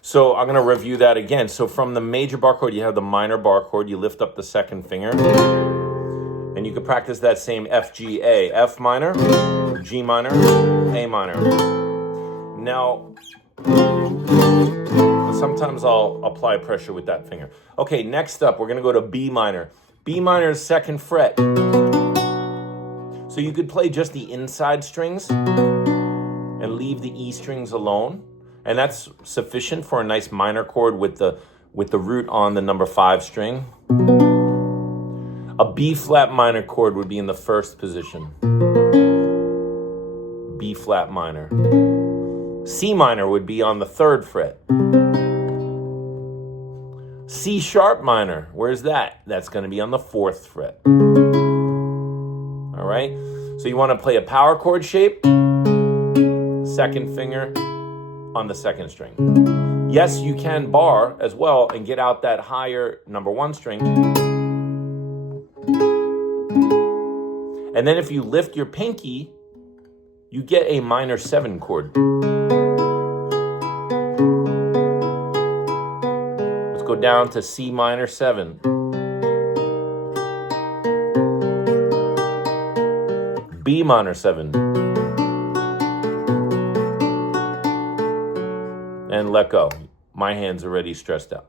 So I'm going to review that again. So from the major bar chord, you have the minor bar chord. You lift up the second finger. And you can practice that same F, G, A. F minor, G minor, A minor. Now, sometimes I'll apply pressure with that finger. Okay, next up, we're going to go to B minor. B minor is second fret. So you could play just the inside strings and leave the E strings alone. And that's sufficient for a nice minor chord with the root on the number 5 string. A B flat minor chord would be in the first position. B flat minor. C minor would be on the 3rd fret. C sharp minor, where's that? That's going to be on the 4th fret. All right? So you want to play a power chord shape, second finger on the 2nd string. Yes, you can bar as well and get out that higher number 1 string. And then if you lift your pinky, you get a minor 7 chord. Let's go down to C minor 7. B minor 7. And let go. My hand's already stressed out.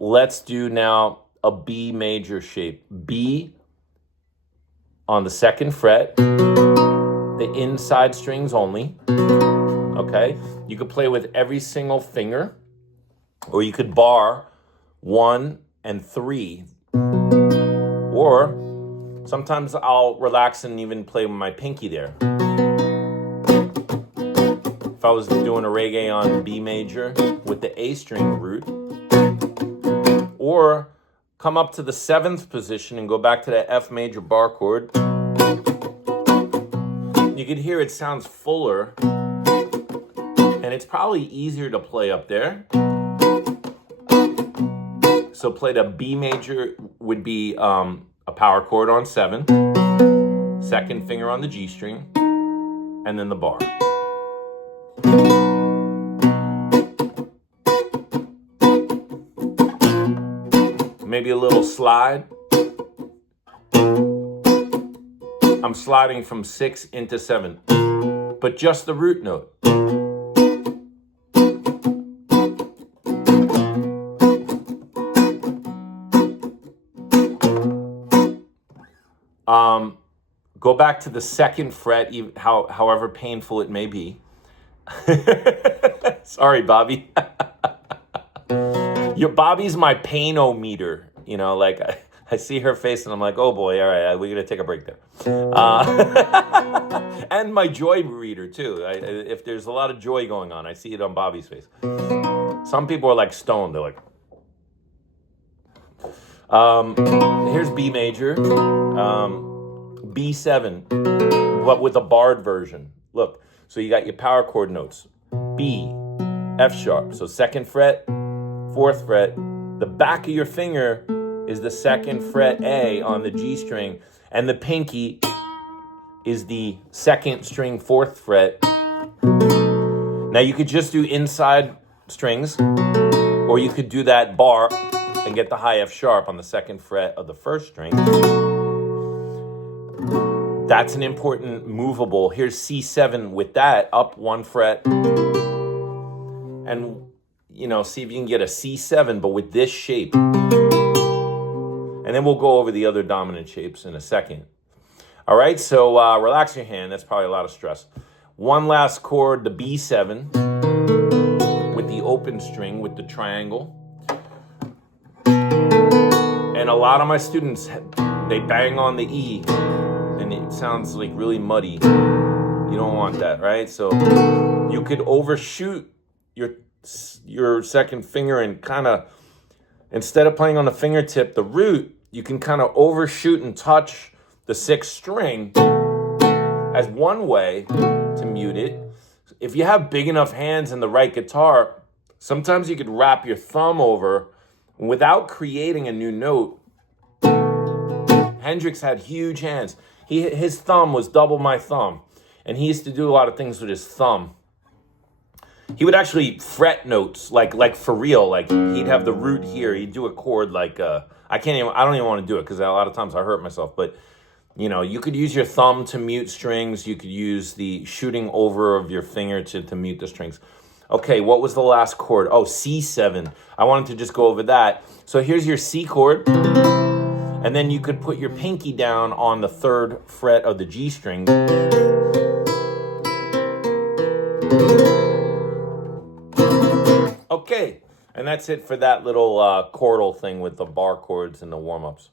Let's do now a B major shape. B on the 2nd fret, the inside strings only, okay? You could play with every single finger, or you could bar 1 and 3, or sometimes I'll relax and even play with my pinky there. If I was doing a reggae on B major with the A string root, or come up to the 7th position and go back to that F major bar chord. You can hear it sounds fuller, and it's probably easier to play up there. So play the B major would be a power chord on 7, 2nd finger on the G string, and then the bar. Maybe a little slide. I'm sliding from 6 into 7, but just the root note. Go back to the 2nd fret, however painful it may be. Sorry, Bobby. Bobby's my pain-o-meter. You know, like I see her face and I'm like, oh boy, all right, we're going to take a break there. And my joy reader too. If there's a lot of joy going on, I see it on Bobby's face. Some people are like stoned. They're like, here's B major, B7, but with a barred version. Look, so you got your power chord notes. B, F sharp, so 2nd fret, 4th fret. The back of your finger is the 2nd fret A on the G string, and the pinky is the 2nd string 4th fret. Now you could just do inside strings, or you could do that bar and get the high F sharp on the 2nd fret of the 1st string. That's an important movable. Here's C7 with that, up 1 fret. And, you know, see if you can get a C7, but with this shape. And then we'll go over the other dominant shapes in a second. All right, so relax your hand. That's probably a lot of stress. One last chord, the B7, with the open string, with the triangle. And a lot of my students, they bang on the E, and it sounds like really muddy. You don't want that, right? So you could overshoot your 2nd finger and kind of, instead of playing on the fingertip, the root, you can kind of overshoot and touch the 6th string as one way to mute it. If you have big enough hands in the right guitar, sometimes you could wrap your thumb over without creating a new note. Hendrix had huge hands. His thumb was double my thumb, and he used to do a lot of things with his thumb. he would actually fret notes, like for real. Like he'd have the root here. He'd do a chord like I don't even want to do it because a lot of times I hurt myself. But you know, you could use your thumb to mute strings. You could use the shooting over of your finger to mute the strings. Okay, what was the last chord? Oh, C7. I wanted to just go over that. So here's your C chord. And then you could put your pinky down on the 3rd fret of the G string. Okay, and that's it for that little chordal thing with the bar chords and the warm-ups.